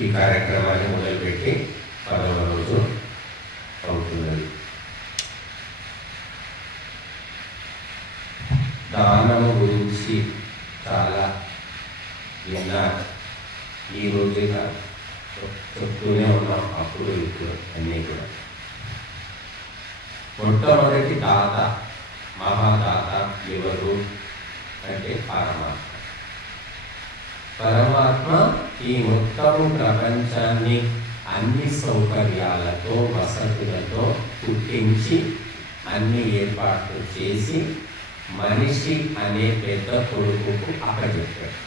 ఈ కార్యక్రమాన్ని మొదలుపెట్టి 10వ రోజు అవుతున్నది. దానము గురించి చాలా విన్నారు. ఈ రోజుగా చెప్తూనే ఉన్నాం, అప్పుడు ఇప్పుడు అన్నీ కూడా. మొట్టమొదటి దాత, మహాదాత ఎవరు అంటే పరమాత్మ. పరమాత్మ ఈ మొత్తము ప్రపంచాన్ని అన్ని సౌకర్యాలతో, వసతులతో పుట్టించి అన్ని ఏర్పాట్లు చేసి మనిషి అనే పెద్ద కొడుకుకు అప్పచెప్పాడు.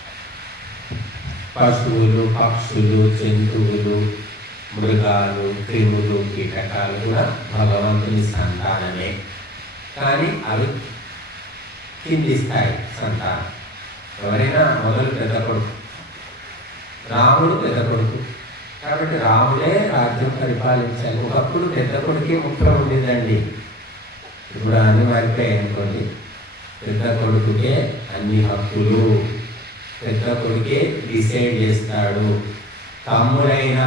పశువులు, పక్షులు, జంతువులు, మృగాలు, క్రిములు, కీటకాలు కూడా భగవంతుని సంతానమే. కానీ అవి కింది స్థాయి సంతానం. ఎవరైనా మొదలు పెద్ద కొడుకు, రాముడు పెద్ద కొడుకు కాబట్టి రాముడే రాజ్యం పరిపాలించాలి. ఒకప్పుడు పెద్ద కొడుకే ముఖ్యం ఉండేదండి. ఇప్పుడు అన్ని మారిపోయాయి అనుకోండి. పెద్ద కొడుకుకే అన్ని హక్కులు, పెద్ద కొడుకే డిసైడ్ చేస్తాడు. తమ్ముడైనా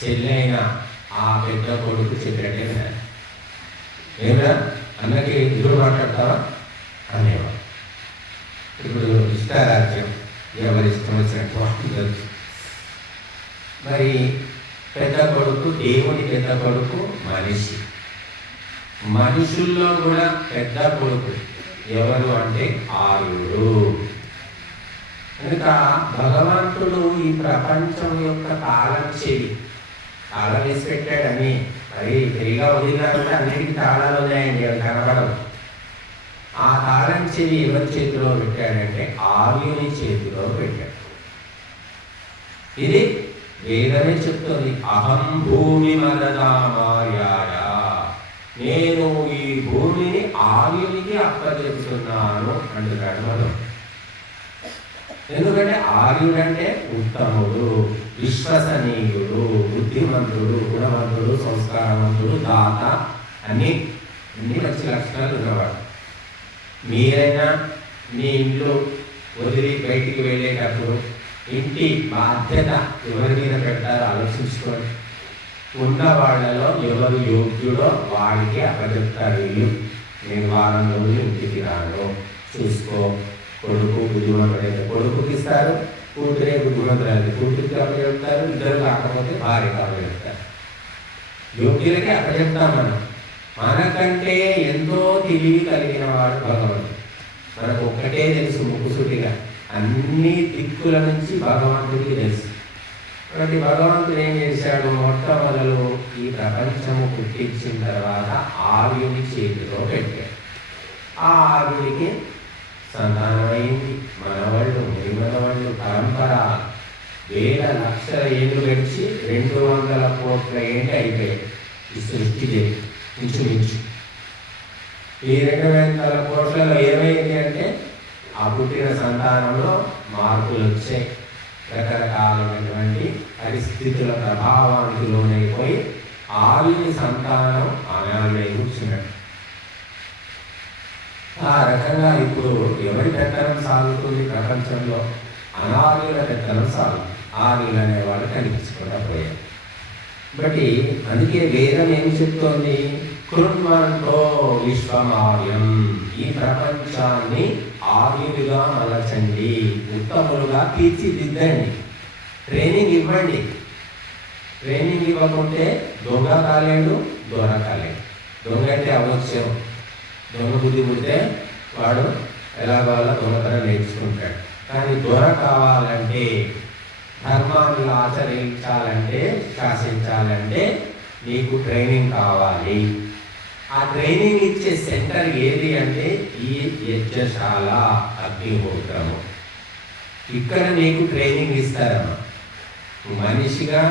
చెల్లైనా ఆ పెద్ద కొడుకు చెప్పినట్టే వినాలి. ఏమిరా అన్నకి ఎదురు మాట్లాడతావా అనేవా. ఇప్పుడు ఇష్టారాజ్యం, ఎవరి ఇష్టం వచ్చినట్టు. మరి పెద్ద కొడుకు, దేవుని పెద్ద కొడుకు మనిషి. మనుషుల్లో కూడా పెద్ద కొడుకు ఎవరు అంటే ఆయుడు. కనుక భగవంతుడు ఈ ప్రపంచం యొక్క తాళం చెవి తాళం వేసి పెట్టాడని మరి ఫ్రీగా వదిలినారంటే అన్నిటికీ తాళాలు ఉన్నాయండి, అవి కనబడవు. ఆ తాళం చెవి ఎవరి చేతిలో పెట్టాడంటే ఆర్యుని చేతిలో పెట్టాడు. ఇది వేదమే చెప్తుంది. అహం భూమి మదదామార్యాయ, నేను ఈ భూమిని ఆర్యునికి అప్పచెప్తున్నాను అంటున్నాడు మనం. ఎందుకంటే ఆర్యుడంటే ఉత్తముడు, విశ్వసనీయుడు, బుద్ధిమంతుడు, గుణవంతుడు, సంస్కారవంతుడు, దాత అన్ని మంచి లక్షణాలు ఉన్నవాడు. మీరైనా మీ ఇంట్లో వదిలి బయటికి వెళ్ళేటప్పుడు ఇంటి బాధ్యత ఎవరి మీద పెడతారో ఆలోచించుకోండి. ఉన్న వాళ్ళలో ఎవరు యోగ్యుడో వాడికి అప్పచెప్తారు. ఇల్లు నేను వారం రోజులు ఇంటికి రాను, చూసుకో. కొడుకు బుద్ధిమంతుడైతే కొడుకుకి ఇస్తారు, కూతురే బుద్ధిమంతుడైతే కూతురికి అప్పచెప్తారు, ఇద్దరు కాకపోతే భార్యకి అప్పచెప్తారు. యోగ్యులకి అప్పచెప్తాం మనం. మనకంటే ఎంతో తెలివి కలిగిన వాడు భగవంతుడు. మనకు ఒక్కటే తెలుసు ముక్కుసూటిగా, అన్ని దిక్కుల నుంచి భగవంతుడికి తెలుసు. కాబట్టి భగవంతుడు ఏం చేశాడు, మొట్టమొదలు ఈ ప్రపంచము పుట్టించిన తర్వాత ఆర్యుని చేతిలో పెట్టాడు. ఆ ఆర్యుడికి సంతానమైంది, మనవాళ్ళు, మనవాళ్ళు, పరంపర వేల లక్షల ఏళ్ళు గడిచి 200 కోట్ల ఏంటి అయిపోయాయి ఈ సృష్టి జరిగి ఇంచుమించు. ఈ 200 కోట్లలో ఏమైంది అంటే ఆ పుట్టిన సంతానంలో మార్పులు వచ్చాయి. రకరకాలైనటువంటి పరిస్థితుల ప్రభావానికి లోనైపోయి ఆర్యుని సంతానం అనాథై కూర్చున్నాడు. ఆ రకంగా ఇప్పుడు ఎవరి పెత్తనం సాగుతుంది ప్రపంచంలో? అనార్యుల పెత్తనం సాగుతుంది. ఆర్యులు అనేవాళ్ళు కనిపించకుండా పోయారు. బట్టి అందుకే వేదం ఏం చెప్తోంది, కృణ్వంతో విశ్వమార్యం, ఈ ప్రపంచాన్ని ఆర్యులుగా మలచండి, ఉత్తములుగా తీర్చిదిద్దండి, ట్రైనింగ్ ఇవ్వండి. ట్రైనింగ్ ఇవ్వకుంటే దొంగ కాలేడు, దొర కాలేడు. దొంగ అయితే అవశ్యం, దొంగ బుద్ధి పుడితే వాడు ఎలాగోలా దొంగతనం నేర్చుకుంటాడు. కానీ దొర కావాలంటే, ధర్మాన్ని ఆచరించాలంటే, శాసించాలంటే నీకు ట్రైనింగ్ కావాలి. ఆ ట్రైనింగ్ ఇచ్చే సెంటర్ ఏది అంటే ఈ యజ్ఞశాల, అగ్నిహోత్రము. ఇక్కడ నీకు ట్రైనింగ్ ఇస్తారమ్మా. మనిషిగా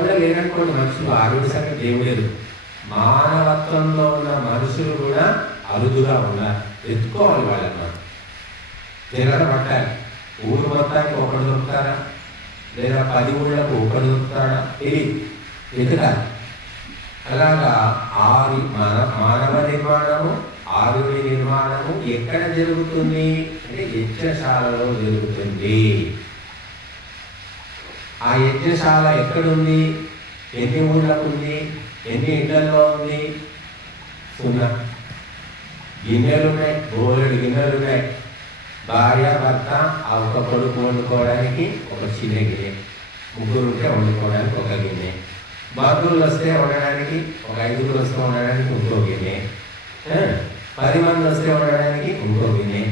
కూడా లేననుకోండి, మనుషులు ఆరోగ్య సంగతి దేవుడేదు. మానవత్వంలో ఉన్న మనుషులు కూడా అరుదుగా ఉన్నారు. ఎత్తుకోవాలి వాళ్ళని, తిరగ పట్టాలి. ఊరు మొత్తానికి ఒకడు దొరుకుతారా, లేదా 10 ఊళ్ళకు ఒకడు దొరుకుతాడా, తెలియదు, ఎదుగాలి. అలాగా మానవ నిర్మాణము, ఆరుని నిర్మాణము ఎక్కడ జరుగుతుంది అంటే యజ్ఞశాలలో జరుగుతుంది. ఆ యజ్ఞశాల ఎక్కడుంది, ఎన్ని ఊళ్ళకు ఉంది, ఎన్ని ఇళ్లలో ఉంది? సున్నా. గిన్నెలు ఉన్నాయి, బోలెడు గిన్నెలు ఉన్నాయి. భార్య భర్త ఆ ఒక కొడుకు వండుకోవడానికి ఒక చిన్న గిన్నె, ముగ్గురు ఉంటే వండుకోవడానికి ఒక గిన్నె, బంధువులు వస్తే వండడానికి ఒక 5గురు వస్తే వండడానికి ఇంకో గిన్నె, 10 మంది వస్తే వండడానికి ఇంకో గిన్నె,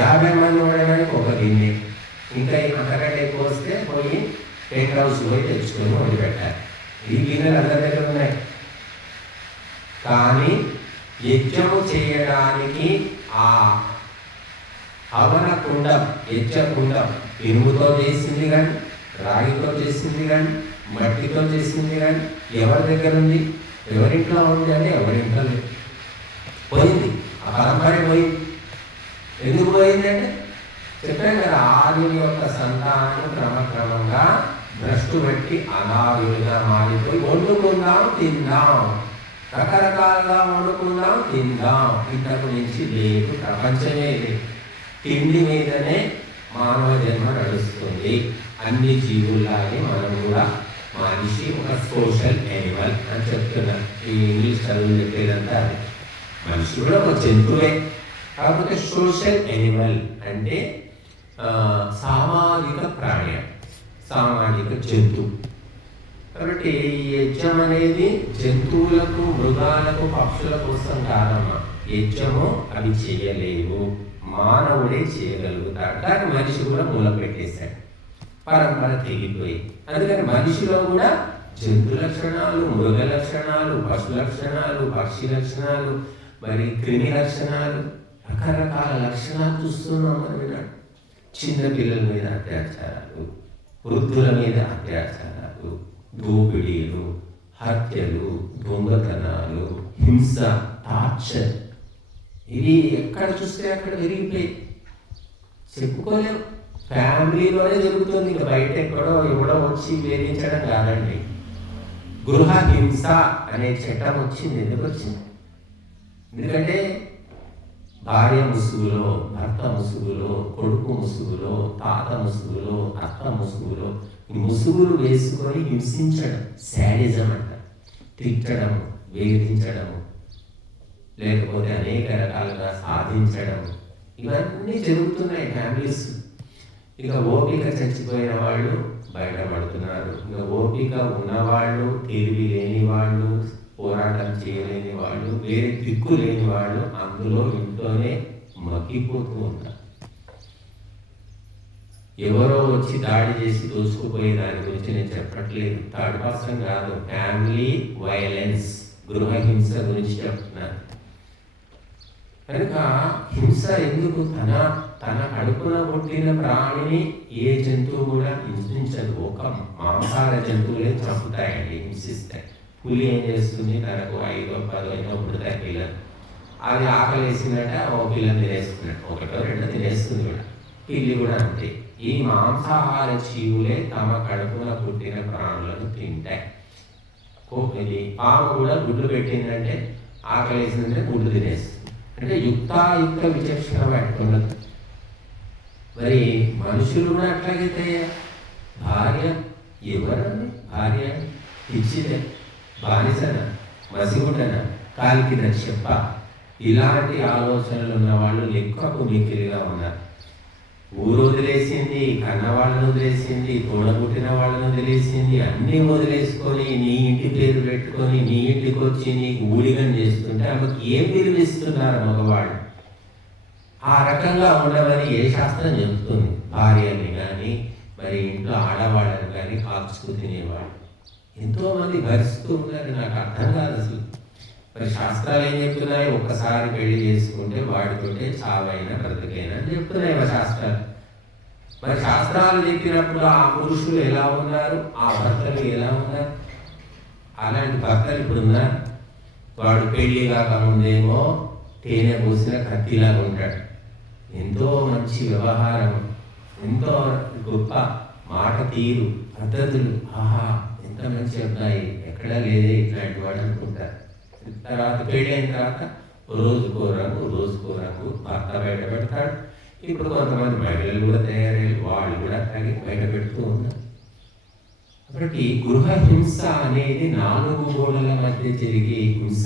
50 మంది వండడానికి ఒక గిన్నె. ఇంకా అంతకంటే ఎక్కువ వస్తే పోయి టెంట్ హౌస్ పోయి తెచ్చుకొని వండి పెట్టాలి. ఈ గిన్నెలు అందరి దగ్గర ఉన్నాయి. కానీ యజ్ఞము చేయడానికి ఆ హవన కుండం, యజ్ఞ కుండం ఇనుముతో చేసింది కానీ, రాగితో చేసింది కానీ, మట్టితో చేసింది కానీ ఎవరి దగ్గర ఉంది? ఎవరింట్లో ఉంది అంటే ఎవరింట్లో లేదు. పోయింది, ఆ పరంపర పోయింది. ఎందుకు పోయింది అంటే చెప్పాను కదా, ఆదిని యొక్క సంతానం క్రమక్రమంగా భ్రష్టు పెట్టి అనాథులుగా మారిపోయి వండుకుందాం తిందాం, రకరకాలుగా వండుకుందాం తిందాం, ఇంతకు నుంచి లేదు, ప్రపంచమే లేదు. తిండి మీదనే మానవ జన్మ నడుస్తుంది. అన్ని జీవుల్లాగే మనం కూడా మనిషి ఒక సోషల్ యానిమల్ అని చెప్తున్నారు. ఈ ఇంగ్లీష్ చదువులు చెప్పేదంతా అది. మనిషి కూడా ఒక జంతువే, కాకపోతే సోషల్ యానిమల్ అంటే సామాజిక ప్రాణి, సామాజిక జంతువు. కాబట్టి ఈ యజ్ఞం అనేది జంతువులకు, మృగాలకు, పక్షుల కోసం కాదమ్మా. యజ్ఞము అవి చేయలేవు, మానవుడే చేయగలుగుతాడు. కానీ మనిషి కూడా మూల పెట్టేశాడు, పరంపర తెగిపోయి. అందుకని మనిషిలో కూడా జంతు లక్షణాలు, మృగ లక్షణాలు, పశు లక్షణాలు, పక్షి లక్షణాలు, మరి క్రిమి లక్షణాలు, రకరకాల లక్షణాలు చూస్తున్నాం. అన్నాడు చిన్న పిల్లల మీద అత్యాచారాలు, వృద్ధుల మీద అత్యాచారాలు, దోపిడీలు, హత్యలు, దొంగతనాలు, హింస, టార్చర్, ఇవి ఎక్కడ చూస్తే అక్కడ విరిగిపోయి చెప్పుకోలేము. ఫ్యామిలీలోనే జరుగుతుంది, ఇంకా బయట ఎక్కడో ఎవడో వచ్చి వేధించడం కాదండి. గృహ హింస అనే చట్టం వచ్చింది. ఎందుకు వచ్చింది? ఎందుకంటే భార్య ముసుగులో, భర్త ముసుగులో, కొడుకు ముసుగులో, తాత ముసుగులో, అత్త ముసుగులో ఈ ముసుగులు వేసుకొని హింసించడం శాడిజం అంట. తిట్టడం, వేధించడము, లేకపోతే అనేక రకాలుగా సాధించడం, ఇవన్నీ జరుగుతున్నాయి ఫ్యామిలీస్. ఇక ఓపిక చచ్చిపోయిన వాళ్ళు బయటపడుతున్నారు. ఇక ఓపిక ఉన్నవాళ్ళు, తెలివి లేని వాళ్ళు, పోరాటం చేయలేని వాళ్ళు, వేరే దిక్కు లేని వాళ్ళు అందులో ఇంట్లోనే మగ్గిపోతూ ఉంటారు. ఎవరో వచ్చి దాడి చేసి దోచుకుపోయే దాని గురించి నేను చెప్పట్లేదు, థర్డ్ పర్సన్ కాదు, ఫ్యామిలీ వైలెన్స్, గృహ హింస గురించి చెప్తున్నాను. కనుక హింస ఎందుకు? తన కడుపున పుట్టిన ప్రాణిని ఏ జంతువు కూడా హింసించదు. ఒక మాంసాహార జంతువులే చంపుతాయండి, హింసిస్తాయి. పులి ఏం చేస్తుంది? తనకు 5 or 10 పుడతాయి పిల్లలు. అది ఆకలేసిందట, ఓ పిల్లని తినేస్తున్నట్టు, 1 or 2 తినేస్తుంది కూడా. పిల్లి కూడా అంతే. ఈ మాంసాహార జీవులే తమ కడుపున పుట్టిన ప్రాణులను తింటాయి. ఇది పాము కూడా గుడ్లు పెట్టిందంటే, ఆకలేసిందంటే గుడ్లు తినేస్తుంది. అంటే యుక్తాయుక్త విచక్షణ పెట్టుకున్నది. మరి మనుషులు కూడా అట్లాగైతే భార్య ఎవరని? భార్య ఇచ్చిదే, బానిసన, మసిగుడ్డన, కాలికి చెప్ప, ఇలాంటి ఆలోచనలు ఉన్న వాళ్ళు లెక్కకు మిక్కిలిగా ఉన్నారు. ఊరు వదిలేసింది, కన్న వాళ్ళను వదిలేసింది, తోడబుట్టిన వాళ్ళను వదిలేసింది, అన్నీ వదిలేసుకొని నీ ఇంటి పేరు పెట్టుకొని నీ ఇంటికి వచ్చి నీకు ఊడిగం చేస్తుంటే ఆమెకు ఏం విలువిస్తున్నారు మగవాళ్ళు? ఆ రకంగా ఉండమని ఏ శాస్త్రం చెప్తుంది? భార్యని కానీ, మరి ఇంట్లో ఆడవాళ్ళని కానీ కాల్చుకు తినేవాళ్ళు ఎంతోమంది భరిస్తూ ఉన్నారు. నాకు అర్థం కాదు అసలు. మరి శాస్త్రాలు ఏం చెప్తున్నాయి? ఒక్కసారి పెళ్లి చేసుకుంటే వాడితోటే చావైనా బ్రతికైనా అని చెప్తున్నాయి మా శాస్త్రాలు. మరి శాస్త్రాలు చెప్పినప్పుడు ఆ పురుషులు ఎలా ఉన్నారు, ఆ భర్తలు ఎలా ఉన్నారు? అలాంటి భర్తలు ఇప్పుడు ఉన్నారు. వాడు పెళ్లి కాకముందేమో తేనె పూసిన కత్తిలాగా ఉంటాడు, ఎంతో మంచి వ్యవహారం, ఎంతో గొప్ప మాట తీరు, పద్ధతులు, ఆహా ఎంత మంచి అబ్బాయి, ఎక్కడా లేదే ఇట్లాంటి వాడు అనుకుంటారు. తర్వాత పెళ్ళి అయిన తర్వాత రోజుకో రంగు భర్త బయట పెడతాడు. ఇప్పుడు కొంతమంది మహిళలు కూడా తయారయ్యి వాళ్ళు కూడా అలాగే బయట పెడుతూ ఉన్నారు. కాబట్టి గృహహింస అనేది 4 గోడల మధ్య జరిగే హింస.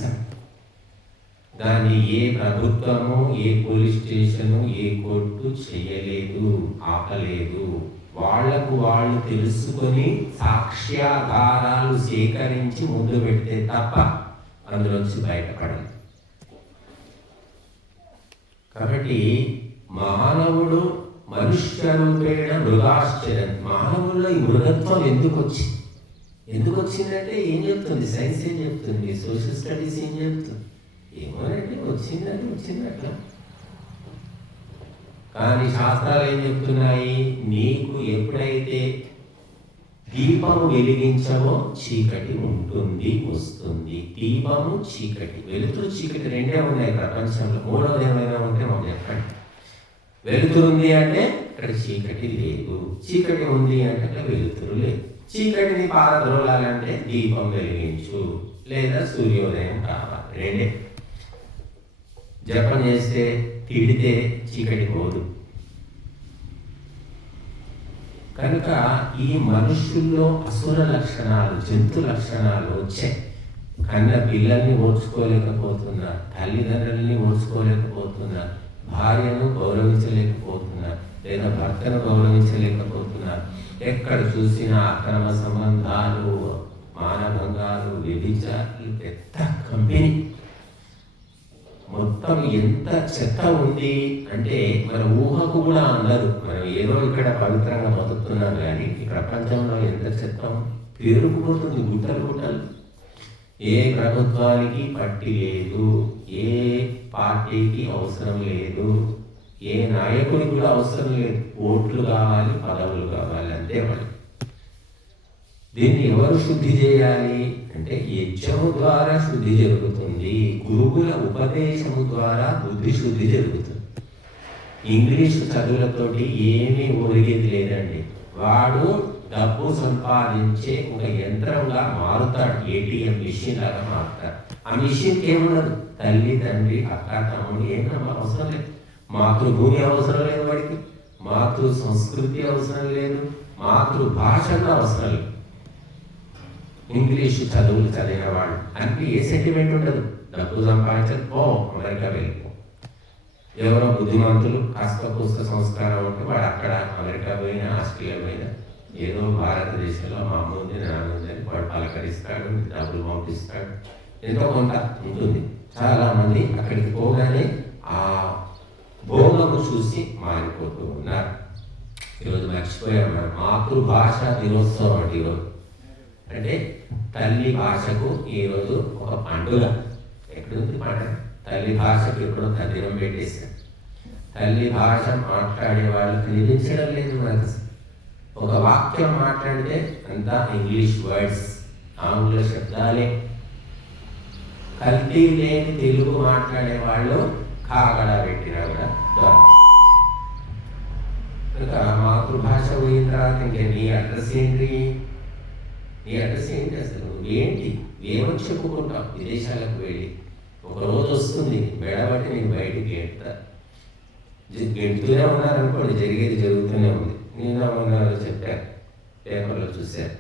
దాన్ని ఏ ప్రభుత్వము, ఏ పోలీస్ స్టేషను, ఏ కోర్టు చేయలేదు, ఆపలేదు. వాళ్లకు వాళ్ళు తెలుసుకొని సాక్ష్యాధారాలు సేకరించి ముందు పెడితే తప్ప అందులోంచి బయటపడలేదు. కాబట్టి మానవుడు మనుష్యరూపేణ మృగాశ్చర్యం. మానవుల్లో ఈ మృగత్వం ఎందుకు వచ్చిందంటే ఏం చెప్తుంది సైన్స్, ఏం చెప్తుంది సోషల్ స్టడీస్, ఏం చెప్తుంది ఏమోనంటే వచ్చింది అట్లా. కానీ శాస్త్రాలు ఏం చెప్తున్నాయి, నీకు ఎప్పుడైతే దీపము వెలిగించవో చీకటి ఉంటుంది, వస్తుంది. దీపము చీకటి, వెలుతురు చీకటి రెండే ఉన్నాయి ప్రపంచంలో. మూడవది ఏమైనా ఉంటే మాకు చెప్పండి. వెలుతురు ఉంది అంటే అక్కడ చీకటి లేదు, చీకటి ఉంది అంటే అక్కడ వెలుతురు లేదు. చీకటిని పారద్రోలాలంటే దీపం వెలిగించు లేదా సూర్యోదయం కావాలి, రెండే. జపం చేస్తే తిడితే చీకటి పోదు. కనుక ఈ మనుషుల్లో అసుర లక్షణాలు, జంతు లక్షణాలు వచ్చాయి. కన్న పిల్లల్ని ఓర్చుకోలేకపోతున్నారు, తల్లిదండ్రుల్ని ఓర్చుకోలేకపోతున్నారు, భార్యను గౌరవించలేకపోతున్నారు, లేదా భర్తను గౌరవించలేకపోతున్నారు. ఎక్కడ చూసినా అక్రమ సంబంధాలు, మానభంగాలు, వ్యభిచారాలు పెద్ద కంపెనీ. మొత్తం ఎంత చెత్త ఉంది అంటే మన ఊహకు కూడా అందరు. మనం ఏదో ఇక్కడ పవిత్రంగా బతుకుతున్నాం కానీ ఈ ప్రపంచంలో ఎంత చెత్త పేరుకుపోతుంది, గుట్టలు. ఏ ప్రభుత్వానికి పట్టి లేదు, ఏ పార్టీకి అవసరం లేదు, ఏ నాయకుడికి కూడా అవసరం లేదు. ఓట్లు కావాలి, పదవులు కావాలి, అంతే వాళ్ళు. దీన్ని ఎవరు శుద్ధి చేయాలి అంటే యజ్ఞము ద్వారా శుద్ధి జరుగుతుంది, గురువుల ఉపదేశము ద్వారా బుద్ధి శుద్ధి జరుగుతుంది. ఇంగ్లీషు చదువులతోటి ఏమీ ఒరిగేది లేదండి. వాడు డబ్బు సంపాదించే ఒక యంత్రంగా మారుతాడు, ఏటీఎం మిషన్ లాగా మారుతాడు. ఆ మిషన్కి ఏముండదు, తల్లి, తండ్రి, అక్క, తమ్ముడు ఏమన్నా అవసరం లేదు. మాతృభూమి అవసరం లేదు వాడికి, మాతృ సంస్కృతి అవసరం లేదు, మాతృభాష అవసరం లేదు. ఇంగ్లీషు చదువులు చదివిన వాడు అంటే ఏ సెంటిమెంట్ ఉండదు. డబ్బు సంపాదించదు, పో అమెరికా వెళ్ళిపో. ఎవరో బుద్ధిమంతులు కాస్త కూస్త సంస్కారం ఉంటే వాడు అక్కడ అమెరికా పోయినా, ఆస్ట్రేలియా పోయినా, ఏదో భారతదేశంలో మా అమ్మ ఉంది, నాన్న ఉంది అని వాడు పలకరిస్తాడు, డబ్బులు పంపిస్తాడు, ఎంతో కొంత ఉంటుంది. చాలామంది అక్కడికి పోగానే ఆ భోగము చూసి మారిపోతూ ఉన్నారు. ఈరోజు మర్చిపోయారు మనం మాతృభాష దినోత్సవం అంటే. ఈరోజు అంటే తల్లి భాషకు ఈరోజు ఒక పండుగ. ఎక్కడుంది పండుగ? తల్లి భాషకు ఎప్పుడో తదినం పెట్టేశారు. తల్లి భాష మాట్లాడే వాళ్ళు కనిపించడం లేదు మనకు. ఒక వాక్యం మాట్లాడితే అంతా ఇంగ్లీష్ వర్డ్స్, ఆంగ్ల శబ్దాలే. కల్తీ లేని తెలుగు మాట్లాడే వాళ్ళు కాగడ పెట్టినా కూడా దొరక. కనుక మాతృభాష పోయిన తర్వాత ఇంకా నీ అడ్రస్ ఏంటి? అసలు నువ్వేంటి? ఏమని చెప్పుకుంటావు? విదేశాలకు వెళ్ళి ఒక రోజు వస్తుంది బెడబట్టి నేను బయటికి గెంటుతూనే ఉన్నారనుకోండి, జరిగేది జరుగుతూనే ఉంది. నిన్న మొన్న చెప్పారు, పేపర్లో చూశారు,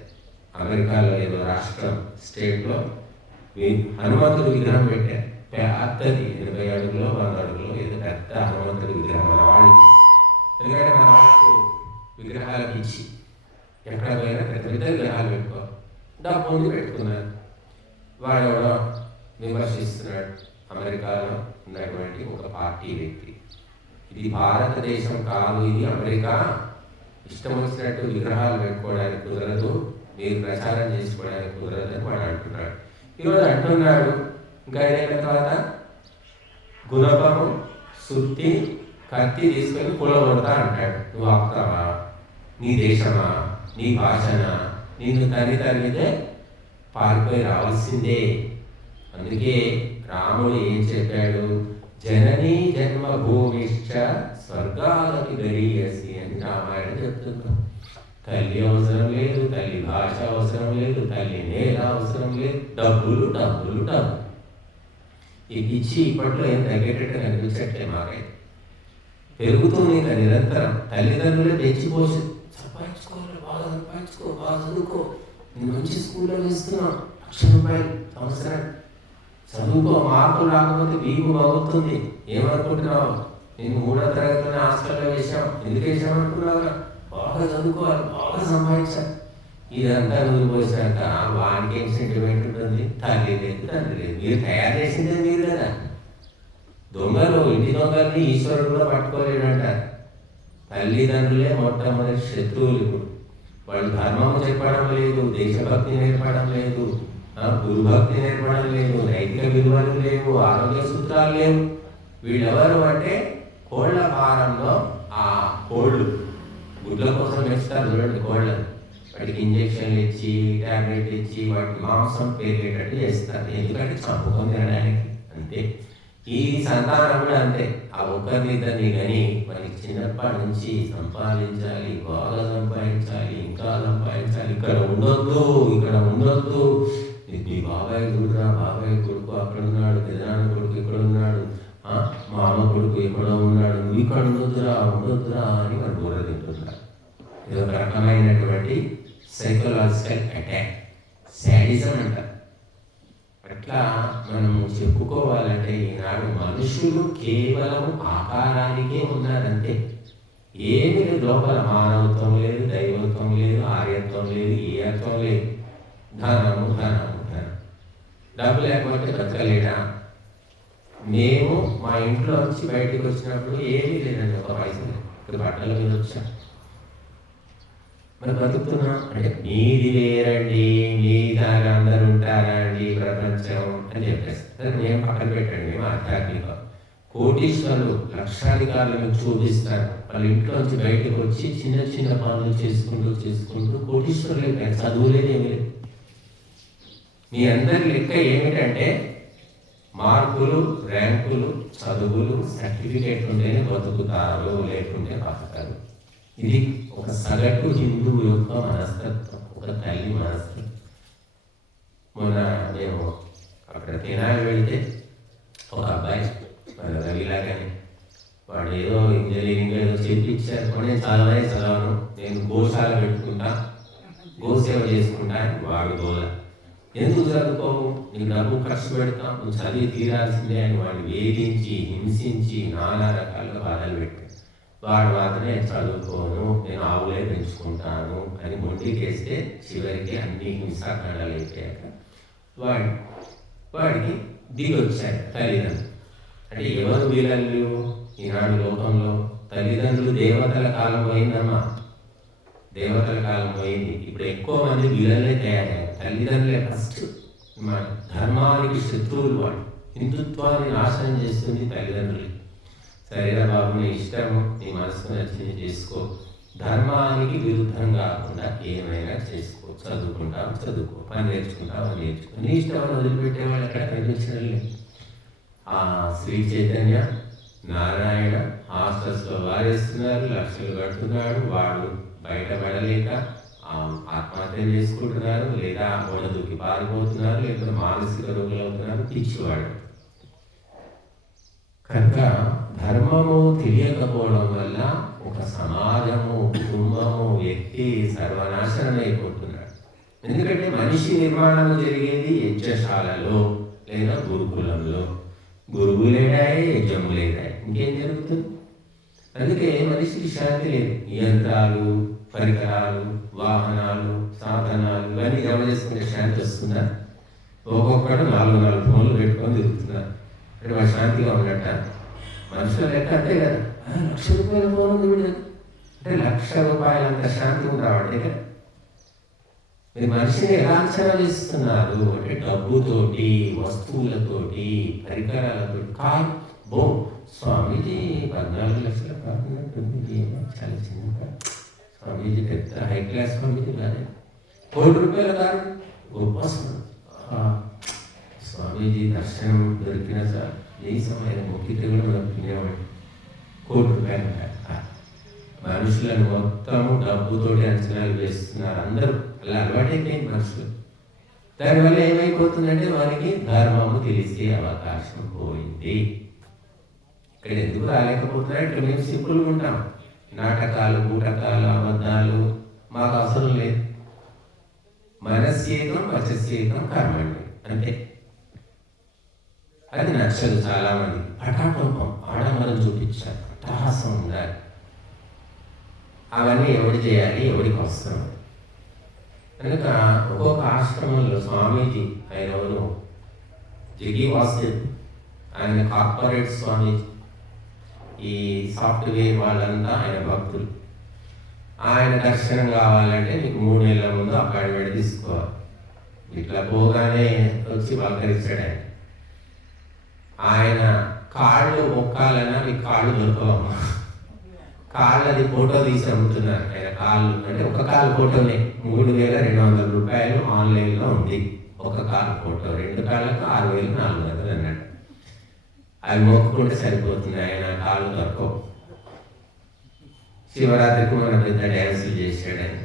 అమెరికాలో ఏదో రాష్ట్రం స్టేట్లో హనుమంతుడి విగ్రహం పెట్టారు. పెద్దది 80 అడుగులో 100 అడుగులో ఏదో పెద్ద హనుమంతుడి విగ్రహం. మన వాళ్ళు ఎందుకంటే మన వాళ్ళకు విగ్రహాలకు ఇచ్చి ఎక్కడ పోయినా పెద్ద విగ్రహాలు పెట్టుకో, డబ్బు ఉంది పెట్టుకున్నారు. వాడు ఎవడో విమర్శిస్తున్నాడు, అమెరికాలో ఉన్నటువంటి ఒక పార్టీ వ్యక్తి. ఇది భారతదేశం కాదు, ఇది అమెరికా. ఇష్టం వచ్చినట్టు విగ్రహాలు పెట్టుకోవడానికి కుదరదు, మీరు ప్రచారం చేసుకోవడానికి కుదరదు అని వాడు అంటున్నాడు. ఈరోజు అంటున్నాడు, ఇంకా 5 ఏళ్ళ తర్వాత గుణపము, సుత్తి, కత్తి తీసుకొని కూలగొడతా అంటాడు. నువ్వు ఆపుతావా? నీ దేశమా, నీ భాషనా? నిన్ను తరిగితే పారిపోయి రావాల్సిందే. అందుకే రాముడు ఏం చెప్పాడు? జననీ జన్మభూమిశ్చ స్వర్గాలకి గరీయసి అని రామాయణం చెప్తున్నాం. తల్లి అవసరం లేదు, తల్లి భాష అవసరం లేదు, తల్లి నేల అవసరం లేదు, డబ్బులు డబ్బులు డబ్బు. ఈ పిచ్చి ఇప్పట్లో ఏం తగ్గేటట్టు కనిపించట్లే. మాకైతే పెరుగుతుంది ఇంకా నిరంతరం. తల్లిదండ్రులే పెంచిపోసి సంపాదించుకోవాలి, బాగా సంపాదించుకో, బాగా చదువుకో, నేను మంచి స్కూల్లో వేస్తున్నాం, ₹1,00,000 సంవత్సరానికి. చదువుకో, మార్కులు రాకపోతే వీపు బాగుతుంది. ఏమనుకుంటున్నావు? నేను 3వ తరగతిలోనే హాస్టల్లో వేసాం. ఎందుకు వేసామనుకున్నావుగా? బాగా చదువుకోవాలి, బాగా సంపాదించాలి. ఇదంతా వదిలిపోసాక వానికి ఏం సెంటిమెంట్ ఉంటుంది? తల్లి లేదు, తండ్రి లేదు. మీరు తయారు చేసిందే మీరు కదా. దొంగలు, ఇంటి దొంగల్ని ఈశ్వరుడు కూడా పట్టుకోలేడంటారు. తల్లిదండ్రులే మొట్టమొదటి శత్రువులు. ఇప్పుడు వాళ్ళు ధర్మము చెప్పడం లేదు, దేశభక్తి నేర్పడం లేదు, గురుభక్తి నేర్పడం లేదు, నైతిక విలువలు లేవు, ఆరోగ్య సూత్రాలు లేవు. వీళ్ళెవరు అంటే కోళ్ల ఫారంలో ఆ కోళ్ళు గుడ్ల కోసం పెంచుతారు చూడండి కోళ్ళను. వాటికి ఇంజక్షన్లు ఇచ్చి, ట్యాబ్లెట్లు ఇచ్చి, వాటి మాంసం పెరిగేటట్టు చేస్తారు. ఎందుకంటే చంపుకొని తినడానికి. అంతే. ఈ సంతానం కూడా అంతే. ఆ ఒక్కరిద్దరిని కానీ మనకి చిన్నప్పటి నుంచి సంపాదించాలి, బాగా సంపాదించాలి, ఇంకా సంపాదించాలి. ఇక్కడ ఉండొద్దు, ఇక్కడ ఉండొద్దు. మీ బాబాయ్ చూడరా, బాబాయ్ కొడుకు అక్కడ ఉన్నాడు, పెదనాన్న కొడుకు ఇక్కడ ఉన్నాడు, మా అమ్మ కొడుకు ఎక్కడో ఉన్నాడు, నువ్వు ఇక్కడ ఉండొద్దురా, ఉండొద్దురా అని వాళ్ళు బోర తింటున్నారు. ఇది ఒక రకమైనటువంటి సైకలాజికల్ అటాక్, శాడిజం అంటారు. అట్లా మనము చెప్పుకోవాలంటే ఈనాడు మనుషులు కేవలం ఆకారానికే ఉన్నారంతే. ఏమి లోపల మానవత్వం లేదు, దైవత్వం లేదు, ఆర్యత్వం లేదు, ఏయత్వం లేదు. ధనము ధనము ధనం. డబ్బు లేకపోతే బ్రతకలేడా? మేము మా ఇంట్లో వచ్చి బయటకు వచ్చినప్పుడు ఏమీ లేదండి, ఒక పైసలు. ఇక్కడ బట్టల మీద వచ్చాం, మరి బతుకుతున్నా అంటే మీది వేరండి, మీ దాని అందరు ఉంటారా అండి ప్రపంచం అని చెప్పేస్తారు. మేము పక్కన పెట్టండి. మేము ఆధ్యాత్మిక కోటీశ్వరులు, లక్షాధికారులను చూపిస్తారు. వాళ్ళ ఇంట్లోంచి బయటకు వచ్చి చిన్న చిన్న పనులు చేసుకుంటూ చేసుకుంటూ కోటీశ్వరులు అయిపోయారు. చదువులేదు, ఏమి లేదు. మీ అందరి లెక్క ఏమిటంటే మార్కులు, ర్యాంకులు, చదువులు, సర్టిఫికేట్ ఉంటేనే బతుకుతారు, లేకుంటే బతకరు. ఇది ఒక సగటు హిందువు యొక్క మనస్తత్వం, ఒక తల్లి మనస్తత్వం. మొన్న మేము అక్కడ తెనాలి వెళితే ఒక అబ్బాయి మన రవిలాగానే వాడు ఏదో ఇంజనీరింగ్ ఏదో చేయించారు. నేను చదవను, నేను గోశాల పెట్టుకుంటా, గోసేవ చేసుకుంటా అని వాడు గోల. ఎందుకు చదువుకోవు, నీకు డబ్బు ఖర్చు పెడతాం, నువ్వు చదివి తీరాల్సిందే అని వాడిని వేధించి, హింసించి, నానా రకాలుగా బాధలు పెట్టాడు. వాడు మాత్రమే చదువుకోను, నేను ఆవులే పెంచుకుంటాను అని మొండికేస్తే చివరికి అన్ని హింసాకాండాలు అయిపోయాక వాడికి దిగొచ్చారు తల్లిదండ్రులు. అంటే ఎవరు వీళ్ళు ఈనాడు లోకంలో? తల్లిదండ్రులు దేవతల కాలం పోయిందమ్మా, దేవతల కాలం పోయింది. ఇప్పుడు ఎక్కువ మంది వీళ్ళనే తయారయ్యారు. తల్లిదండ్రులే ఫస్ట్. మన ధర్మానికి శత్రువులు వాడు. హిందుత్వాన్ని నాశనం చేస్తుంది తల్లిదండ్రులు. సరేరా బాబు, నీ ఇష్టము, నీ మనసుకు నచ్చింది చేసుకో, ధర్మానికి విరుద్ధం కాకుండా ఏమైనా చేసుకో, చదువుకుంటావు చదువుకో, పని నేర్చుకుంటావు నేర్చుకో, నీ ఇష్టం వదిలిపెట్టేవాళ్ళు ఎక్కడ కనిపించడం. ఆ శ్రీ చైతన్య నారాయణ హాస్టల్స్లో వారేస్తున్నారు, లక్షలు కడుతున్నాడు. వాడు బయటపడలేక ఆత్మహత్య చేసుకుంటున్నారు, లేదా ఒడదూకి పారిపోతున్నారు, లేదా మానసిక రోగులు అవుతున్నారు, పిచ్చివాడు. కనుక ధర్మము తెలియకపోవడం వల్ల ఒక సమాజము, కుటుంబము, వ్యక్తి సర్వనాశనం అయిపోతున్నాడు. ఎందుకంటే మనిషి నిర్మాణం జరిగేది యజ్ఞశాలలో లేదా గురుకులంలో. గురువు లేడాయే, యజ్ఞము లేడాయి, ఇంకేం జరుగుతుంది? అందుకే మనిషికి శాంతి లేదు. యంత్రాలు, పరికరాలు, వాహనాలు, సాధనాలు ఇవన్నీ జమ చేసుకుంటే శాంతి వస్తుందా? ఒక్కొక్కడు 4 ఫోన్లు పెట్టుకొని తిరుగుతున్నారు. అంటే వాడు శాంతిగా ఉన్నట్ట? మనుషుల లెక్క అంతే కదా. ₹1,00,000 ఫోన్ ఉంది వీడు అంటే ₹1,00,000 అంత శాంతి రావట్లే కదా. మీరు మనిషిని ఎలా అంచనా చేస్తున్నారు అంటే డబ్బుతోటి, వస్తువులతోటి, పరికరాలతో. స్వామీజీ 14 లక్షల కాకున్నట్టుంది, చాలా చిన్నగా. స్వామీజీ పెద్ద హై క్లాస్ స్వామీజీ కాదు, ₹1,00,000 కాదు, గొప్ప స్వామీజీ దర్శనం దొరికిన సార్ ఏ సమయం మొక్కితే కూడా మనకు తినేవాడు. ₹1,00,000. మనుషులను మొత్తము డబ్బుతోటి అంచనాలు వేస్తున్నారు అందరూ. అలా అలవాటైపోయింది మనుషులు. దానివల్ల ఏమైపోతుందంటే వారికి ధర్మము తెలిసే అవకాశం పోయింది. ఇక్కడ ఎందుకు రాలేకపోతున్నారు? ఇక్కడ మేము సింపుల్గా ఉంటాం. నాటకాలు, బూటకాలు, అబద్ధాలు మాకు అవసరం లేదు. మనస్యేకం వచస్యేకం కర్మండి, అంతే. అది నచ్చదు చాలా మంది. పటాటోపం, ఆడంబరం చూపించాలి, అట్టహాసం ఉండాలి. అవన్నీ ఎవడు చేయాలి, ఎవడికి వస్తాం. కనుక ఒక్కొక్క ఆశ్రమంలో స్వామీజీ, ఆయన ఎవరు, జగి వాసుదేవ్, ఆయన కార్పొరేట్ స్వామీజీ. ఈ సాఫ్ట్వేర్ వాళ్ళంతా ఆయన భక్తులు. ఆయన దర్శనం కావాలంటే మీకు 3 నెలల ముందు అపాయింట్మెంట్ తీసుకోవాలి. ఇట్లా పోగానే వచ్చి పలకరించాడు ఆయన. ఆయన కాళ్ళు మొక్కాలన్నా మీకు కాళ్ళు దొరకవమ్మా. కాళ్ళది ఫోటో తీసి అమ్ముతున్నారు ఆయన. కాళ్ళు అంటే ఒక కాలు ఫోటోనే 3,200 రూపాయలు ఆన్లైన్లో ఉంది. ఒక కాలు ఫోటో, 2 కాళ్ళకు 6,400 అన్నట్టు. అవి మొక్కుకుంటే సరిపోతుంది, ఆయన కాళ్ళు దొరకవు. శివరాత్రికి మన పెద్ద డ్యాన్సులు చేశాడు ఆయన.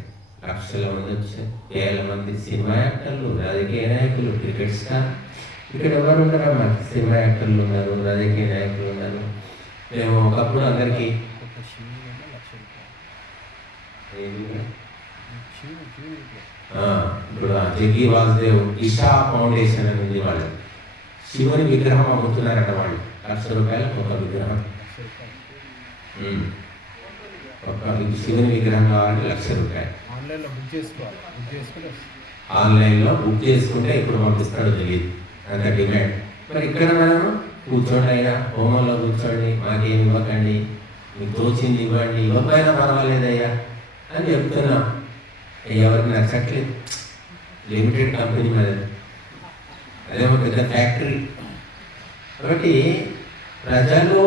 లక్షల మంది వచ్చారు, వేల మంది సినిమా యాక్టర్లు, రాజకీయ నాయకులు, క్రికెట్ స్టార్. ఇక్కడ ఎవరు ఉన్నారమ్మా? సినిమా యాక్టర్లు ఉన్నారు, రాజకీయ నాయకులు ఉన్నారు. మేము ఒకప్పుడు అందరికీ ఇప్పుడు జగ్గి వాసుదేవ్ ఇషా ఫౌండేషన్ అని ఉంది. వాళ్ళు శివుని విగ్రహం అమ్ముతున్నారట. వాళ్ళు 1,00,000 రూపాయలకు ఒక విగ్రహం. ఒక శివుని విగ్రహం కావాలంటే 1,00,000 రూపాయలు. ఆన్లైన్లో బుక్ చేసుకుంటే ఇప్పుడు పంపిస్తాడో తెలియదు, అంత డిమాండ్. మరి ఇక్కడ మనం కూర్చోండి, అయినా హోమంలో కూర్చోండి, మాకేమి ఇవ్వకండి, మీకు తోచింది ఇవ్వండి, ఇవ్వకపోయినా పర్వాలేదయ్యా అని చెప్తున్నా. ఎవరికి నచ్చట్లేదు. లిమిటెడ్ కంపెనీ మనది, అదేమో పెద్ద ఫ్యాక్టరీ. కాబట్టి ప్రజలు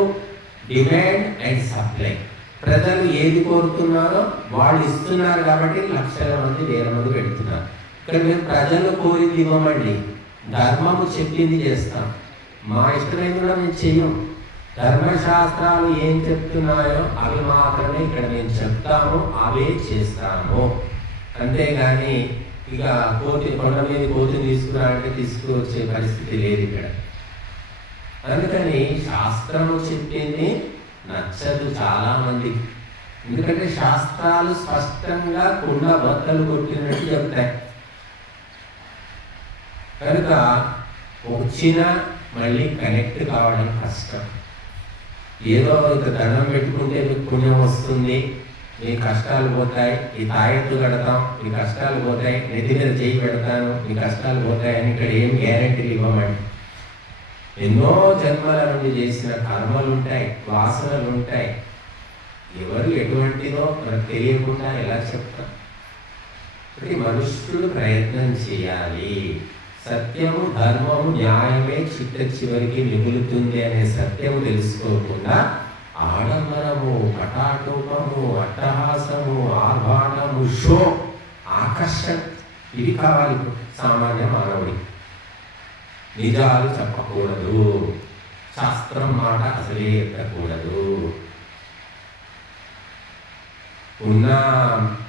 డిమాండ్ అండ్ సప్లై, ప్రజలు ఏది కోరుతున్నారో వాళ్ళు ఇస్తున్నారు. కాబట్టి లక్షల మంది, వేల మంది పెడుతున్నారు. ఇక్కడ మేము ప్రజలు కోరింది ఇవ్వమండి, ధర్మము చెప్పింది చేస్తాం. మా ఇష్టమైంది కూడా మేము చెయ్యం. ధర్మశాస్త్రాలు ఏం చెప్తున్నాయో అవి మాత్రమే ఇక్కడ మేము చెప్తాము, అవే చేస్తాము. అంతేగాని ఇక కొండ మీద కోతిని తీసుకురాలంటే తీసుకువచ్చే పరిస్థితి లేదు ఇక్కడ. అందుకని శాస్త్రము చెప్పింది నచ్చదు చాలా మంది. ఎందుకంటే శాస్త్రాలు స్పష్టంగా కుండ బద్దలు కొట్టినట్టు చెప్తాయి. కనుక వచ్చిన మళ్ళీ కనెక్ట్ కావడం కష్టం. ఏదో ఇక దండం పెట్టుకుంటే మీకు పుణ్యం వస్తుంది, మీ కష్టాలు పోతాయి, ఈ తాయెత్తు కడతాం, మీ కష్టాలు పోతాయి, నెత్తి మీద చేయి పెడతాను, మీ కష్టాలు పోతాయి అని ఇక్కడ ఏం గ్యారెంటీలు ఇవ్వమండి. ఎన్నో జన్మల నుండి చేసిన కర్మలు ఉంటాయి, వాసనలు ఉంటాయి. ఎవరు ఎటువంటిదో మనకు తెలియకుండా ఎలా చెప్తాం? ప్రతి మనుష్యుడు ప్రయత్నం చేయాలి. సత్యము, ధర్మము, న్యాయమే చివరికి మిగులుతుంది అనే సత్యము తెలుసుకోకుండా ఆడంబరము, పటాటోపము, అట్టహాసము, ఆర్భాటము, షో, ఆకర్షణ, ఇవి కావాలి సామాన్య మానవుడి. నిజాలు చెప్పకూడదు, శాస్త్రం మాట అసలే ఎత్తకూడదు. ఉన్న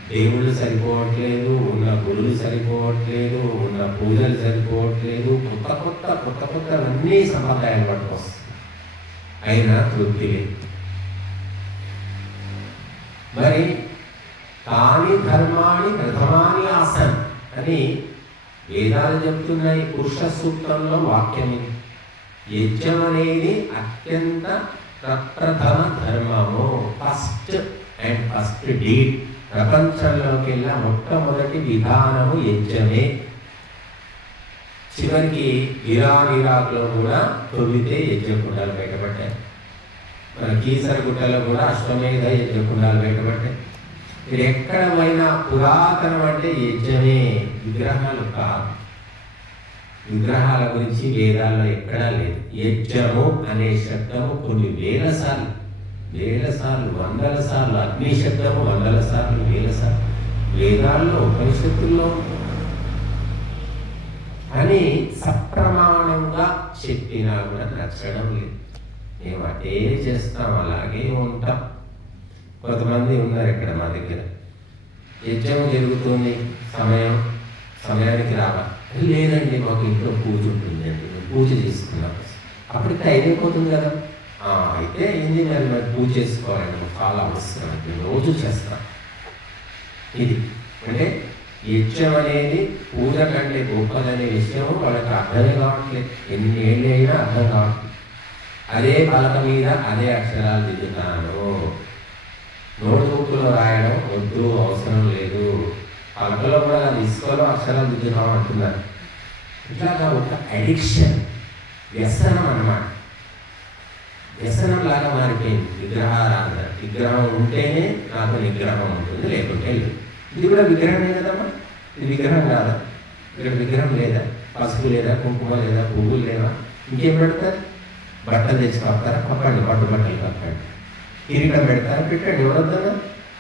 దేవుళ్ళు సరిపోవట్లేదు, ఉన్న గురువులు సరిపోవట్లేదు, ఉన్న పూజలు సరిపోవట్లేదు, కొత్తవన్నీ సంప్రదాయాలు పట్టుకొస్తుంది. అయినా తృప్తి లేదు. మరి తాని ధర్మాన్ని ప్రథమాని ఆసన్ అని వేదాలు చెప్తున్నాయి. పురుష సూక్తంలో వాక్యం ఇది. యజ్ఞం అనేది అత్యంత ప్రప్రథమ ధర్మము, ఫస్ట్ అండ్ ఫస్ట్ డీడ్. ప్రపంచంలోకెల్లా మొట్టమొదటి విధానము యజ్ఞమే. చివరికి ఇరాక్లో కూడా తొవ్వితే యజ్ఞకుండాలు బయటపడ్డాయి. మన కీసర గుట్టలో కూడా అశ్వమేధ యజ్ఞకుండాలు బయటపడ్డాయి. మీరు ఎక్కడ పోయినా పురాతనం అంటే యజ్ఞమే, విగ్రహాలు కాదు. విగ్రహాల గురించి వేదాల్లో ఎక్కడా లేదు. యజ్ఞము అనే శబ్దము కొన్ని వేల సార్లు, వందల సార్లు, అగ్ని శబ్దము వందల సార్లు, వేల సార్లు వేదాల్లో, ఉపనిషత్తుల్లో అని సప్రమాణంగా చెప్పినా కూడా నచ్చడం లేదు. మేము అదే చేస్తాం, అలాగే ఉంటాం. కొంతమంది ఉన్నారు ఇక్కడ మా దగ్గర, యజ్ఞం జరుగుతుంది, సమయానికి రావాలి. లేదండి మాకు ఇంట్లో పూజ ఉంటుందండి, మేము పూజ చేసుకున్నాం. అప్పటికి టైం అయిపోతుంది కదా. అయితే ఏంది మరి పూజ చేసుకోవాలండి, మాకు చాలా అవసరం, మేము రోజు చేస్తాం. ఇది అంటే యజ్ఞం అనేది పూజ కంటే గొప్పదనే విషయం వాళ్ళకి అర్థమే కావట్లేదు. ఎన్ని ఏళ్ళైనా అర్థం కావట్లేదు. అదే పలక మీద అదే అక్షరాలు దిద్దుతాను. నోట్బుక్లో రాయడం వద్దు, అవసరం లేదు. పలకలో కూడా ఇసుకలో అక్షరాలు దిద్దుతాం అంటున్నారు. ఇట్లాగా ఒక అడిక్షన్, వ్యసనం అన్నమాట. వ్యసనం లాగా మారిపోయింది విగ్రహారాధన. విగ్రహం ఉంటేనే నాకు నిగ్రహం ఉంటుంది, లేకుంటే లేదు. ఇది కూడా విగ్రహమే కదమ్మా. ఇది విగ్రహం కాదా? ఇక్కడ విగ్రహం లేదా? పసుపు లేదా, కుంకుమ లేదా, పువ్వులు లేవా? ఇంకేం పెడతారు? బట్టలు తెచ్చి పడతారా? పప్పండి, పట్టు బట్టలు పప్పండి. కిరీటం పెడతారా? పెట్టండి. ఎవరొద్దా?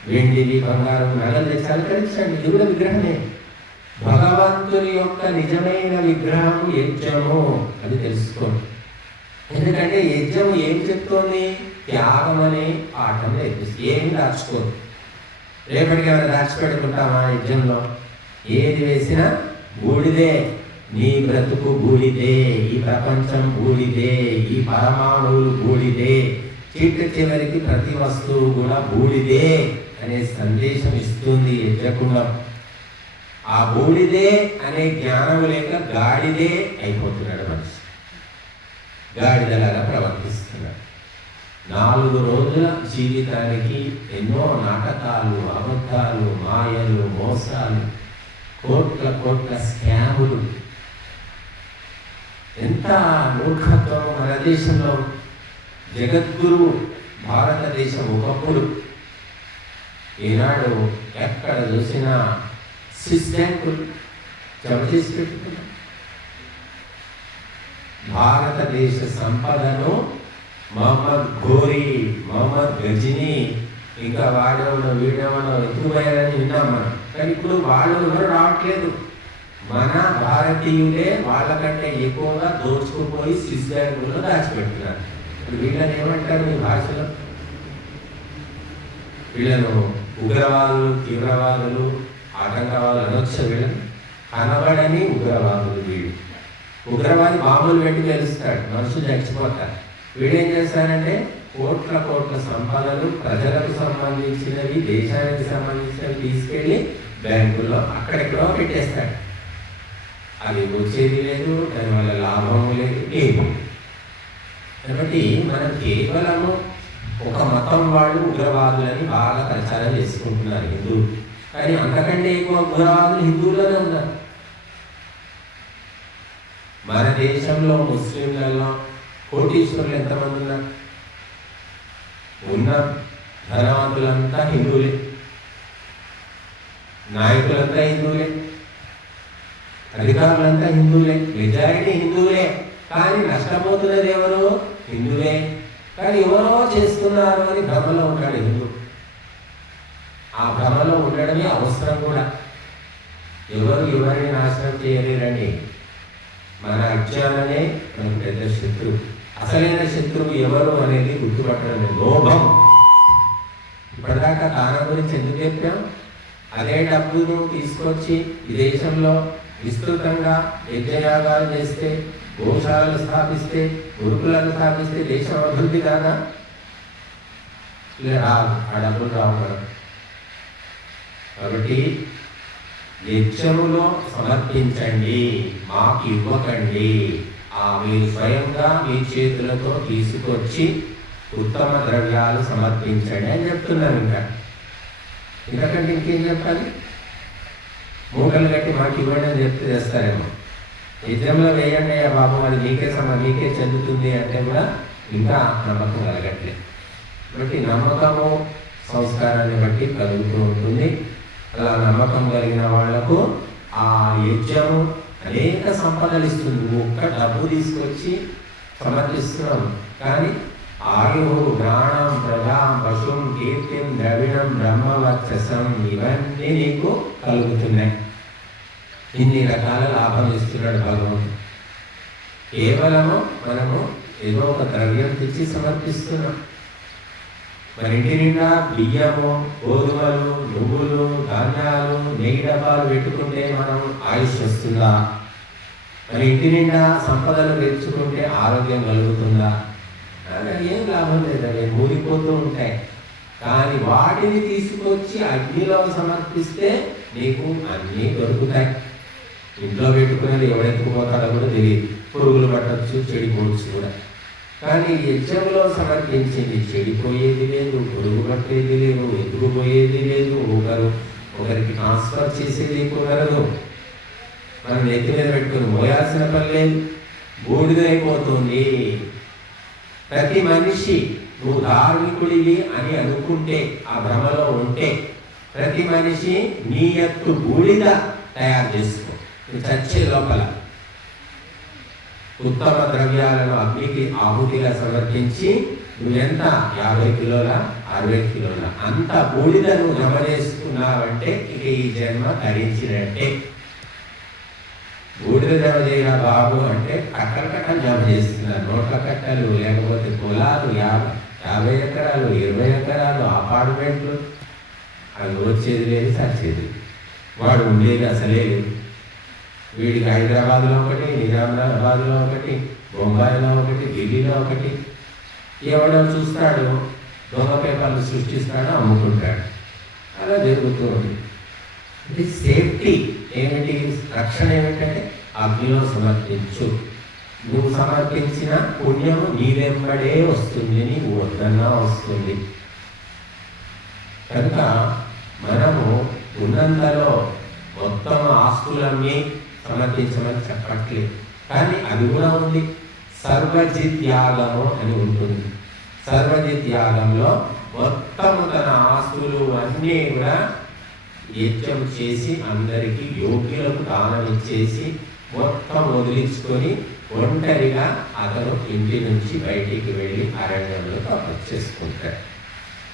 వెండిది, బంగారం, నగలు తెచ్చి అలంకరించండి. ఇది కూడా విగ్రహమే. భగవంతుని యొక్క నిజమైన విగ్రహం యజ్ఞము, అది తెలుసుకోండి. ఎందుకంటే యజ్ఞం ఏం చెప్తోంది? త్యాగం అనే పాఠం నేర్పిస్తుంది. ఏమి దాచుకోదు. రేపటికి ఏమైనా దాచిపెట్టుకుంటామా? యజ్ఞంలో ఏది వేసినా బూడిదే. నీ బ్రతుకు బూడిదే, ఈ ప్రపంచం బూడిదే, ఈ పరమాణువులు బూడిదే, చివరికి ప్రతి వస్తువు కూడా బూడిదే అనే సందేశం ఇస్తుంది యజ్ఞకుండం. ఆ బూడిదే అనే జ్ఞానం లేక గాడిదే అయిపోతున్నాడు మనిషి. గాడిదలాగా ప్రవర్తిస్తున్నాడు. 4 రోజుల జీవితానికి ఎన్నో నాటకాలు, అబద్ధాలు, మాయలు, మోసాలు, కోట్ల స్కాములు. ఎంత మూర్ఖత్వం మన దేశంలో. జగద్గురువు భారతదేశం ఒకప్పుడు, ఈనాడు ఎక్కడ చూసినా స్విస్ బ్యాంకులు జమ చేసి పెట్టుకున్నారు. భారతదేశ సంపదను మహమ్మద్ ఘోరీ, మహమ్మద్ గజనీ, ఇంకా వాడేవాడు వీడేవాడు ఎక్కువయ్యారని విన్నాం మనం. కానీ ఇప్పుడు వాళ్ళు ఎవరు రావట్లేదు. మన భారతీయులే వాళ్ళకంటే ఎక్కువగా దోచుకుపోయి స్విస్ బ్యాంకుల్లో దాచిపెడుతున్నారు. ఇప్పుడు వీళ్ళని ఏమంటారు మీ భాషలో? వీళ్ళను ఉగ్రవాదులు, తీవ్రవాదులు, ఆటంకవాదులు అనొచ్చు. వీళ్ళని కనబడని ఉగ్రవాదులు. వీడు ఉగ్రవాది బాంబులు పెట్టి గెలుస్తాడు, మనుషులు చచ్చిపోతారు. వీడేం చేస్తారంటే కోట్ల సంపదలు ప్రజలకు సంబంధించినవి, దేశానికి సంబంధించినవి తీసుకెళ్ళి బ్యాంకుల్లో అక్కడెక్కడో పెట్టేస్తాడు. అది వచ్చేది లేదు, దానివల్ల లాభము లేదు, ఏమి. కాబట్టి మనం కేవలము ఒక మతం వాళ్ళు ఉగ్రవాదులని బాగా ప్రచారం చేసుకుంటున్నారు హిందువులు. కానీ అంతకంటే ఎక్కువ ఉగ్రవాదులు హిందువులోనే ఉన్నారు. మన దేశంలో ముస్లింలలో కోటీశ్వరులు ఎంతమంది ఉన్నారు? ఉన్న ధనవంతులంతా హిందువులే, నాయకులంతా హిందువులే, అధికారులంతా హిందువులే, మెజారిటీ హిందువులే. కానీ నష్టపోతున్నది ఎవరు? హిందువే. కానీ ఎవరో చేస్తున్నారు అని భ్రమలో ఉంటాడు హిందూ. ఆ భ్రమలో ఉండడమే అవసరం కూడా. ఎవరిని నాశనం చేయలేరండి. మన అజ్ఞానమే మనకు పెద్ద శత్రువు. అసలైన శత్రువు ఎవరు అనేది గుర్తుపట్టడం లేదు. లోభం. ఇప్పటిదాకా దానం గురించి ఎందుకు చెప్పాం? అదే డబ్బును తీసుకొచ్చి ఈ దేశంలో విస్తృతంగా యజ్ఞయాగాలు చేస్తే, గోశాలను స్థాపిస్తే, గురుకులను స్థాపిస్తే దేశం అభివృద్ధి కాదా? రాదు, ఆ డబ్బులు రావు కదా. కాబట్టి యజ్ఞములో సమర్పించండి, మాకు ఇవ్వకండి. మీరు స్వయంగా మీ చేతులతో తీసుకొచ్చి ఉత్తమ ద్రవ్యాలు సమర్పించండి అని చెప్తున్నాను. ఇంతకంటే ఇంకేం చెప్పాలి? మూటలు కట్టి మాకు ఇవ్వండి అని చెప్తే చేస్తారేమో. యజ్ఞంలో వేయండి అయ్యా బాబు, అది మీకే చెందుతుంది అంటే కూడా ఇంకా నమ్మకం కలగట్లేదు. కాబట్టి నమ్మకము సంస్కారాన్ని బట్టి కలుగుతూ ఉంటుంది. అలా నమ్మకం కలిగిన వాళ్లకు ఆ యజ్ఞము అనేక సంపదలు ఇస్తుంది. ఒక్క డబ్బు తీసుకొచ్చి సమర్పిస్తున్నాం, కానీ ఆయు, జ్ఞానం, ప్రజాం, పశుం, కీర్తిం, ద్రవిణం, బ్రహ్మవర్చసం ఇవన్నీ నీకు కలుగుతున్నాయి. ఇన్ని రకాల లాభం ఇస్తున్నాడు భగవంతుడు. కేవలము మనము ఏదో ఒక ద్రవ్యం తెచ్చి సమర్పిస్తున్నాం. మన ఇంటి నిండా బియ్యము, గోధుమలు, నువ్వులు, ధాన్యాలు, నెయ్యి డబ్బాలు పెట్టుకుంటే మనం ఆయుష్ వస్తుందా? మన ఇంటి నిండా సంపదలు తెచ్చుకుంటే ఆరోగ్యం కలుగుతుందా? ఏం లాభం లేదండి, ఊరిపోతూ ఉంటాయి. కానీ వాటిని తీసుకొచ్చి అగ్నిలో సమర్పిస్తే నీకు అన్నీ దొరుకుతాయి. ఇంట్లో పెట్టుకునేది ఎవడెత్తుకుపోతాడో కూడా తెలియదు. పురుగులు పట్టచ్చు, చెడిపోవచ్చు కూడా. కానీ యజ్ఞంలో సమర్పించింది చెడిపోయేది లేదు, పురుగు పట్టేది లేదు, ఎత్తుకుపోయేది లేదు, ఒకరికి ట్రాన్స్ఫర్ చేసేది కుదరదు. మనం నెత్తి మీద పెట్టుకుని మోయాల్సిన పని లేదు, బూడిదైపోతుంది. ప్రతి మనిషి నువ్వు ధార్మికుడివి అని అనుకుంటే, ఆ భ్రమలో ఉంటే, ప్రతి మనిషి నీ యొక్క బూడిద తయారు చేసుకో. నువ్వు చచ్చే లోపల ఉత్తమ ద్రవ్యాలను అగ్నికి ఆహుతిగా సమర్పించి నువ్వెంత 50 కిలోల 60 కిలోల అంత బూడిద నువ్వు జమ చేసుకున్నావంటే ఇక ఈ జన్మ ధరించినట్టే. బూడిద జమ చేయరా బాబు అంటే కట్టలు జమ చేస్తున్నారు. నోట్ల కట్టలు, లేకపోతే పొలాలు, 50 ఎకరాలు, 20 ఎకరాలు, అపార్ట్మెంట్లు. అవి వచ్చేది లేదు, సచ్చేది. వాడు ఉండేది అసలే లేదు. వీడికి హైదరాబాద్లో ఒకటి, నిజామాబాద్లో ఒకటి, బొంబాయిలో ఒకటి, ఢిల్లీలో ఒకటి. ఎవడో చూస్తాడు, దొంగ పేపర్లు సృష్టిస్తాడు, అమ్ముకుంటాడు. అలా జరుగుతూ ఉంది. ఇది సేఫ్టీ ఏమిటి, రక్షణ ఏమిటంటే అగ్నిలో సమర్పించు. నువ్వు సమర్పించిన పుణ్యము నీ వెంబడే వస్తుంది, నీకు వద్దన్నా వస్తుంది. కనుక మనము ఉన్నంతలో మొత్తం ఆస్తులన్నీ సమర్పించమని చెప్పట్లేదు. కానీ అది కూడా ఉంది, సర్వజిత్యాగము అని ఉంటుంది. సర్వజిత్యాగంలో మొత్తం తన ఆస్తులు అన్నీ కూడా యజ్ఞం చేసి అందరికీ యోగ్యులకు దానం ఇచ్చేసి మొత్తం వదిలించుకొని ఒంటరిగా అతను ఇంటి నుంచి బయటికి వెళ్ళి అరణ్యంలో తపస్సు చేసుకుంటాడు.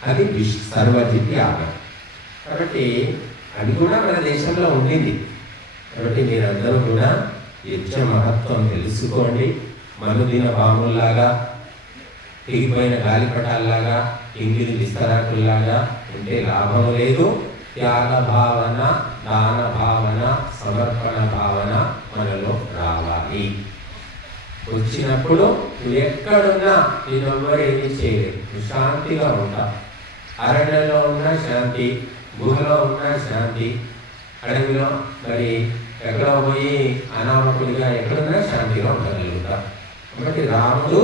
అది సర్వజిత్యాగం. కాబట్టి అది కూడా మన దేశంలో ఉండింది. కాబట్టి మీరందరూ కూడా యజ్ఞ మహత్వం తెలుసుకోండి. మనుదిన బాముల్లాగా, తెగిపోయిన గాలిపటాల్లాగా, ఇంగిలి విస్తరాకుల్లాగా ఉంటే లాభం లేదు. త్యాగ భావన, దాన భావన, సమర్పణ భావన మనలో రావాలి. వచ్చినప్పుడు నువ్వు ఎక్కడున్నా నేనెవ్వరు ఏమీ చేయలేదు, నువ్వు శాంతిగా ఉంటావు. అరణ్యంలో ఉన్న శాంతి, గుహలో ఉన్న శాంతి, అడవిలో మరి ఎక్కడ పోయి అనామకుడిగా ఎక్కడున్నా శాంతిగా ఉండగలుగుతా. కాబట్టి రాముడు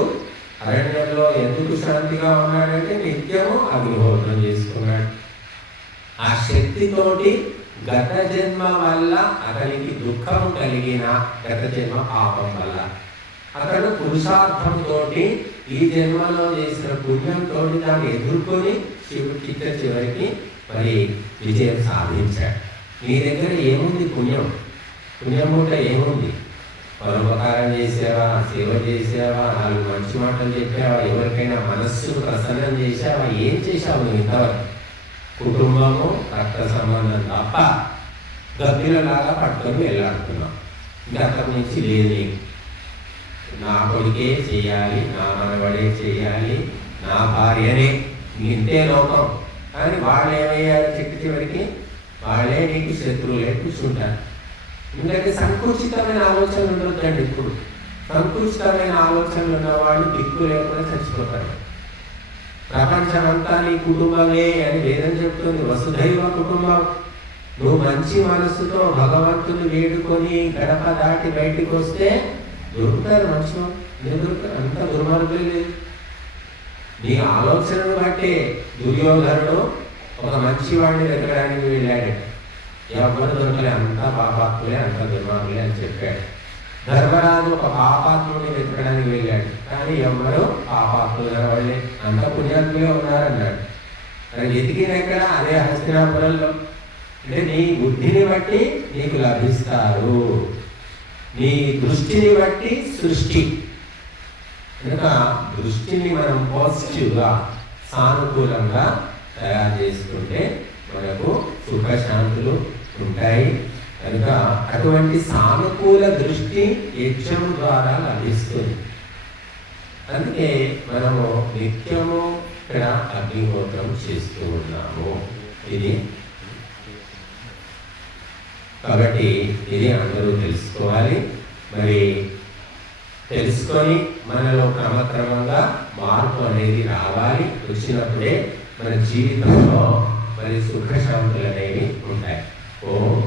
అరణ్యంలో ఎందుకు శాంతిగా ఉన్నాడంటే నిత్యము అగ్నిహోత్రం చేసుకున్నాడు. ఆ శక్తితోటి గత జన్మ వల్ల అతనికి దుఃఖం కలిగిన, గత జన్మ పాపం వల్ల అతను పురుషార్థంతో ఈ జన్మలో చేసిన పుణ్యంతో దాన్ని ఎదుర్కొని చివరికి మరి విజయం సాధించాడు. నీ దగ్గర ఏముంది పుణ్యం? పుణ్యం పూట ఏముంది? పరోపకారం చేసావా, సేవ చేసావా, 4 మంచి మాటలు చెప్పావా, ఎవరికైనా మనస్సును ప్రసన్నం చేసావా? ఏం చేసావు నువ్వు ఇంతవరకు? కుటుంబము, రక్త సంబంధం తప్ప గబ్బిలలాగా పట్టుకొని వెళ్ళాడుతున్నావు. ఇంకా అక్కడి నుంచి లేదు. నా కొడుకే చేయాలి, నా మనవడే చేయాలి, నా భార్యనే, ఇంతే లోకం. కానీ వాళ్ళు ఏమయ్యారు? చివరికి వాళ్ళే నీకు శత్రువులే కూర్చుంటారు. ఎందుకంటే సంకుచితమైన ఆలోచనలు ఉండొద్దండి. ఇప్పుడు సంకుచితమైన ఆలోచనలు ఉన్నవాళ్ళు దిక్కు లేకుండా చచ్చిపోతారు. ప్రపంచమంతా నీ కుటుంబమే అని వేదం చెప్తుంది. వసుధైవ కుటుంబం. నువ్వు మంచి మనస్సుతో భగవంతుని వేడుకొని గడప దాటి బయటికి వస్తే దొరుకుతారు మనుషులు. దొరుకుతారు, అంత దుర్మార్గులు లేదు. నీ ఆలోచనను బట్టే దుర్యోధనుడు ఒక మంచి వాడిని వెతకడానికి వెళ్ళాడు. ఎవరు దొరకలే, అంతా పాపాత్ములే, అంత దుర్మార్గులే అని చెప్పాడు. ధర్మరాజు ఒక పాపాత్ముడిని వెతకడానికి వెళ్ళాడు. కానీ ఎవరు పాపాత్ములు కనబడలే, అంత పుణ్యాత్ములే ఉన్నారన్నాడు. అది వెతికిన ఎక్కడ? అదే హస్తినాపురంలో. అంటే నీ బుద్ధిని బట్టి నీకు లభిస్తారు, నీ దృష్టిని బట్టి సృష్టి. కనుక దృష్టిని మనం పాజిటివ్గా, సానుకూలంగా తయారు చేసుకుంటే మనకు సుఖశాంతులు ఉంటాయి. కనుక అటువంటి సానుకూల దృష్టి యజ్ఞం ద్వారా లభిస్తుంది. అందుకే మనము నిత్యము ఇక్కడ అగ్నిహోత్రం చేస్తూ ఉన్నాము. ఇది కాబట్టి ఇది అందరూ తెలుసుకోవాలి. మరి తెలుసుకొని మనలో క్రమక్రమంగా మార్పు అనేది రావాలి. వచ్చినప్పుడే మన జీవితంలో మరి సుఖశాంతులు అనేవి ఉంటాయి. ఓం